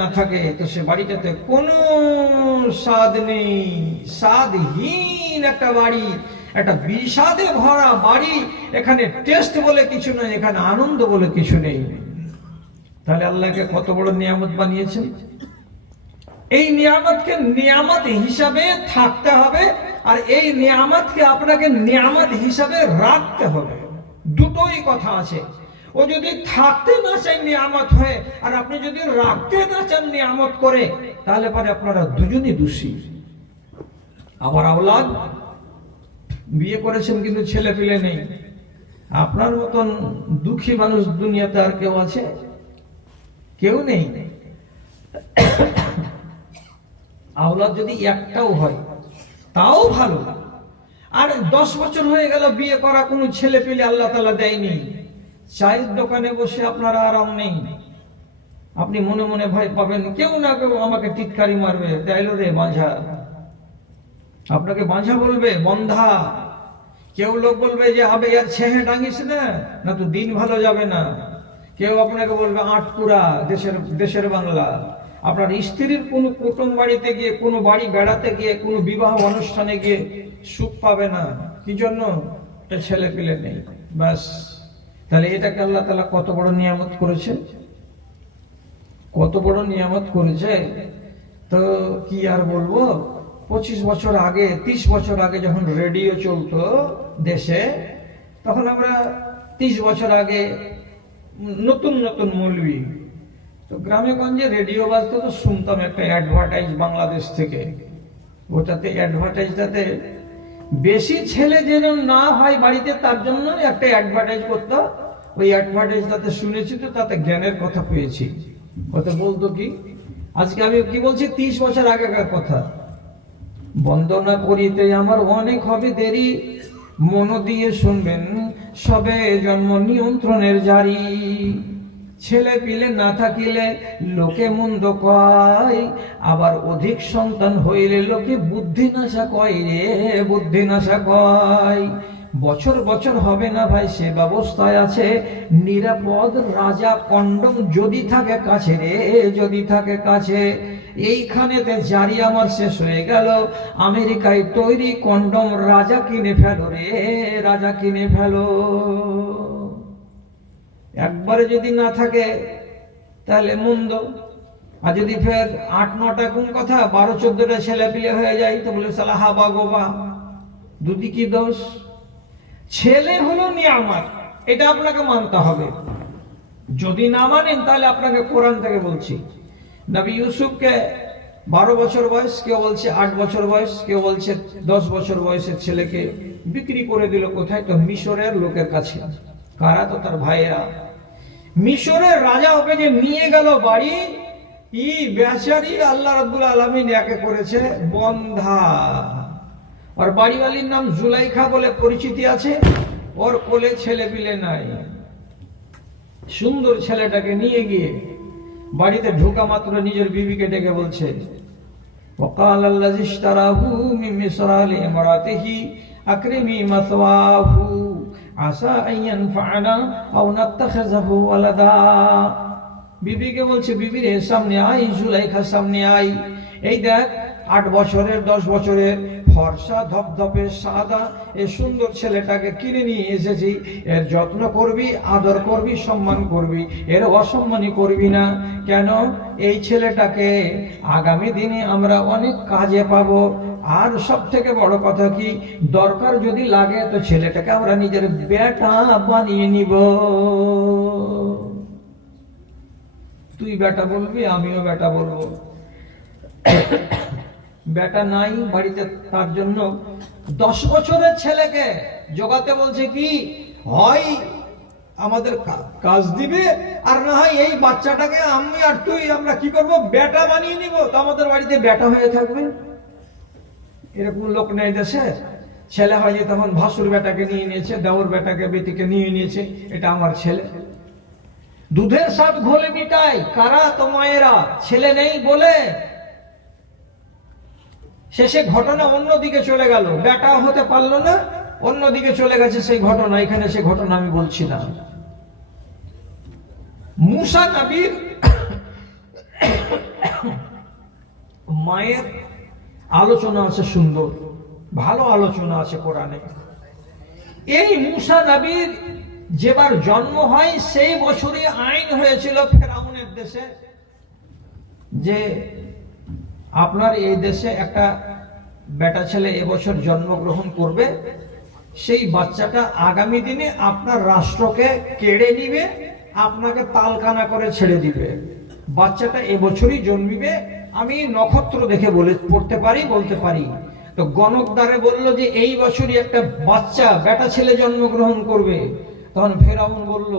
না থাকে তো সে বাড়িটাতে কোনো স্বাদ নেই, স্বাদহীন একটা বাড়ি, একটা বিষাদে ভরা বাড়ি। এখানে টেস্ট বলে কিছু নেই, এখানে আনন্দ বলে কিছু নেই। তাহলে আল্লাহকে কত বড় নিয়ামত বানিয়েছেন। এই নিয়ামতকে নিয়ামত হিসাবে থাকতে হবে, আর এই নিয়ামতকে আপনাকে নিয়ামত হিসাবে রাখতে হবে। দুটোই কথা আছে। ও যদি থাকতে না চান নিয়ামত হয়ে, আর আপনি যদি রাখতে না চান নিয়ামত করে, তাহলে পরে আপনারা দুজনই দোষী। আমার আওলাদ বিয়ে করেছেন কিন্তু ছেলে পেলে নেই। আপনার মতন দুঃখী মানুষ দুনিয়াতে আর কেউ আছে? কেউ নেই। আওলাদ যদি একটাও হয় তাও ভালো, আর 10 বছর হয়ে গেল বিয়ে করা, কোনো ছেলে পেলে আল্লাহ তাআলা দেয়নি। চায়ের দোকানে বসে আপনার আরাম নেই, আপনি মনে মনে ভয় পাবেন কেউ না কেউ আমাকে টিটকারি মারবে, তাইলো রে বাঁঝা, আপনাকে বাঁঝা বলবে, বন্ধা। কেউ লোক বলবে যে আবে यार ছেহে ডাঙ্গিস না তো দিন ভালো যাবে না। কেউ আপনাকে বলবে আটপুরা, দেশের বাংলা। আপনার স্ত্রীর কোনো কুটুম বাড়িতে গিয়ে, কোনো বাড়ি বেড়াতে গিয়ে, কোনো বিবাহ অনুষ্ঠানে গিয়ে সুখ পাবে না। কি জন্য? ছেলে পেলে নেই, ব্যাস। তাহলে এটাকে আল্লাহ তাআলা কত বড় নিয়ামত করেছে, কত বড় নিয়ামত করেছে। তো কি আর বলবো। 25 বছর আগে, 30 বছর আগে যখন রেডিও চলতো দেশে, তখন আমরা 30 বছর আগে নতুন নতুন মৌলবি, তো গ্রামে গঞ্জে রেডিও বাজতো, তো শুনতাম একটা অ্যাডভার্টাইজ বাংলাদেশ থেকে। ওটাতে অ্যাডভার্টাইজটাতে বেশি ছেলে যেন না হয় বাড়িতে, তার জন্য একটা অ্যাডভার্টাইজ করতো। ওই অ্যাডভার্টাইজটাতে শুনেছি, তো তাতে জ্ঞানের কথা পেয়েছি। ওতে বলতো কি, আজকে আমি কি বলছি 30 বছর আগেকার কথা। বন্দনা করিতে আমার অনেক হবে দেরি, মন দিয়ে শুনবেন সবে জন্ম নিয়ন্ত্রণের জারি। ছেলে পিলে না থাকিলে লোকে মন্দ কয়, আবার অধিক সন্তান হইলে লোকে বুদ্ধি নাশা কয় রে, বুদ্ধি নাশা কয়। বছর বছর হবে না ভাই, সে ব্যবস্থায় আছে নিরাপদ রাজা কন্ডম যদি থাকে কাছে রে, যদি থাকে কাছে। এইখানেতে জারি আমার শেষ হয়ে গেল, আমেরিকায় তৈরি কন্ডম রাজা কিনে ফেলো রে, রাজা কিনে ফেলো। একবারে যদি না থাকে তাহলে মন্দ, আর যদি ফের 8-9টা কোন কথা 12-14টা ছেলে পিলে হয়ে যায়, তো বলে সালা হাবা গোবা, দুটি কি দোষ। ছেলে হলো নিয়ামত, এটা আপনাকে মানতে হবে। যদি না মানেন তাহলে আপনাকে কোরআন থেকে বলছি, নবী ইউসুফকে 12 বছর বয়স, কেউ বলছে 8 বছর বয়স, কেউ বলছে 10 বছর বয়সের ছেলেকে বিক্রি করে দিল কোথায়? তো মিশরের লোকের কাছে। কারা? তো তার ভাইয়েরা। মিশরের রাজা ওকে যে নিয়ে গেল বাড়ি, ই বেচারি আল্লাহ রাব্বুল আলামিন একে করেছে বন্ধা। আর বাড়িওয়ালির নাম জুলাইখা বলে পরিচিতি আছে, ওর কোলে ছেলে পিলে নাই। সুন্দর ছেলেটাকে নিয়ে গিয়ে বাড়িতে ঢোকা মাত্র নিজের বিবিকে ডেকে বলছে, ওয়াকাল আল্লাযী ইশতারাহু মিন মিসর লিইমরাতিহি আকরিমি মাসওয়াহু আসা আন ইয়ানফা'না আও নাত্তাখিযাহু ওয়ালাদা। বিবিকে বলছে, বিবির সামনে আই, জুলাইখার সামনে আই, এই দেখ 8 বছরের 10 বছরের ফর্সা ধপধপে সাদা এই সুন্দর ছেলেটাকে কিনে নিয়ে এসেছি। এর যত্ন করবি, আদর করবি, সম্মান করবি, এর অসম্মানই করবি না। কেন? এই ছেলেটাকে আগামী দিনে আমরা অনেক কাজে পাবো। আর সব থেকে বড় কথা কি, দরকার যদি লাগে তো ছেলেটাকে আমরা নিজের বেটা বানিয়ে নিব। তুই বেটা বলবি, আমিও বেটা বলবো। বেটা নাই বাড়িতে, তার জন্য 10 বছরের ছেলেকে জোগাতে বলছে কি, হয় আমাদের কাজ দিবে, আর না হয় এই বাচ্চাটাকে আমি আর তুই আমরা কি করব, বেটা বানিয়ে নিব, তো আমাদের বাড়িতে বেটা হয়ে থাকবে। এরকম লোক নেই দেশে। ছেলে হয় যে তখন ভাসুর বেটাকে নিয়ে নিয়েছে, দেওর বেটাকে বেটিকে নিয়ে নিয়েছে, এটা আমার ছেলে। দুধের স্বাদ ঘোলে মিটাই, কারা? তো মায়েরা। ছেলে নেই বলে শেষে ঘটনা অন্যদিকে চলে গেল, বেটা হতে পারলো না, অন্যদিকে চলে গেছে সেই ঘটনা। এখানে সেই ঘটনা আমি বলছি না। মুসা নবীর মায়ের আলোচনা আছে সুন্দর, ভালো আলোচনা আছে কোরআনে। এই মূসা নবীর যেবার জন্ম হয় সেই বছরই আইন হয়েছিল ফেরাউনের দেশে যে আপনার এই দেশে একটা বেটা ছেলে এবছর জন্মগ্রহণ করবে, সেই বাচ্চাটা আগামী দিনে আপনার রাষ্ট্রকে কেড়ে নিবে, আপনাকে তালকানা করে ছেড়ে দিবে। বাচ্চাটা এবছরই জন্মিবে, আমি নক্ষত্র দেখে বলতে পারি। তো গণকদারে বলল যে এই বছরই একটা বাচ্চা বেটা ছেলে জন্মগ্রহণ করবে। তখন ফেরাউন বলল,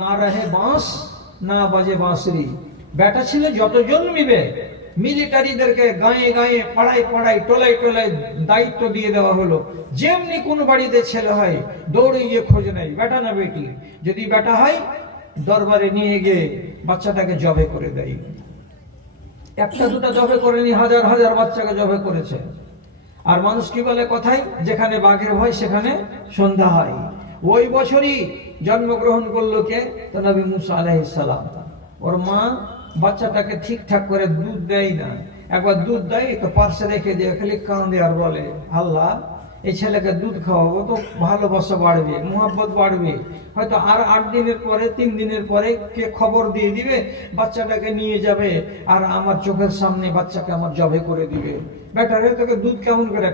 না রহে বাঁশ না বাজে বাঁশরি, বেটা ছেলে যত জন্মিবে মিলিটারিদেরকে গায়ে গায়ে পাড়ায় পাড়ায় টোলায় টোলায় দায়িত্ব দিয়ে দেওয়া হলো। যেমনি কোন বাড়িতে ছেলে হয় দৌড়ে গিয়ে খোঁজ নেয় বেটা না বেটি, যদি বেটা হয় দরবারে নিয়ে গিয়ে বাচ্চাটাকে জবে করে দেয়। একটা দুটা জবে করেনি, হাজার হাজার বাচ্চাকে জবে করেছে। আর মানুষ কি বলে কথায়, যেখানে বাঘের ভয় সেখানে সন্ধ্যা হয়। ওই বছরই জন্মগ্রহণ করলো কে? তো নবী মুসা আলাইহিস সালাম। ওর মা বাচ্চাটাকে ঠিকঠাক করে দুধ দেয় না, একবার দুধ দেয় তো পার্শ্বে রেখে দিয়ে খালি কাঁদে আর বলে, আল্লাহ এই ছেলেকে দুধ খাওয়াবো তো ভালোবাসা বাড়বে, মোহাব্বত বাড়বে, হয়তো আর 8 দিনের পরে 3 দিনের পরে কে খবর দিয়ে দিবে, বাচ্চাটাকে নিয়ে যাবে আর আমার চোখের সামনে বাচ্চাকে আমার জবে করে দিবে। বেটারে তোকে দুধ কেমন করে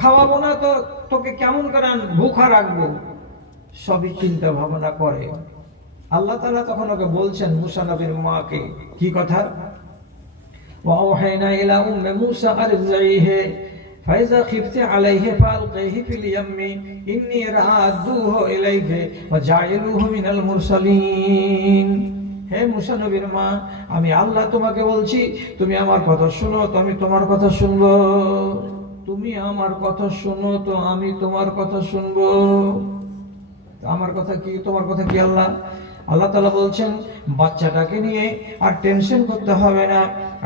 খাওয়াবো না তো তোকে কেমন করে ভুখা রাখবো, সবই চিন্তা ভাবনা করে। আল্লাহ তাআলা তখন ওকে বলছেন মুসা নবীর মাকে কি কথা, ওয়াওহাইনা ইলা উম্মি মুসা আরজিহি ফাইজা খিফতি আলাইহি ফালকিহি ফিল ইয়ামি ইন্নী রাদুহু ইলাইহি ওয়া জাইলুহু মিনাল মুরসালিন। হে মুসা নবীর মা, আমি আল্লাহ তোমাকে বলছি, তুমি আমার কথা শুনো তো আমি তোমার কথা শুনবো, তুমি আমার কথা শুনো তো আমি তোমার কথা শুনবো। আমার কথা কি তোমার কথা কি? আল্লাহ তাআলা বলছেন বাচ্চাটাকে নিয়ে আর টেনশন করতে হবে না,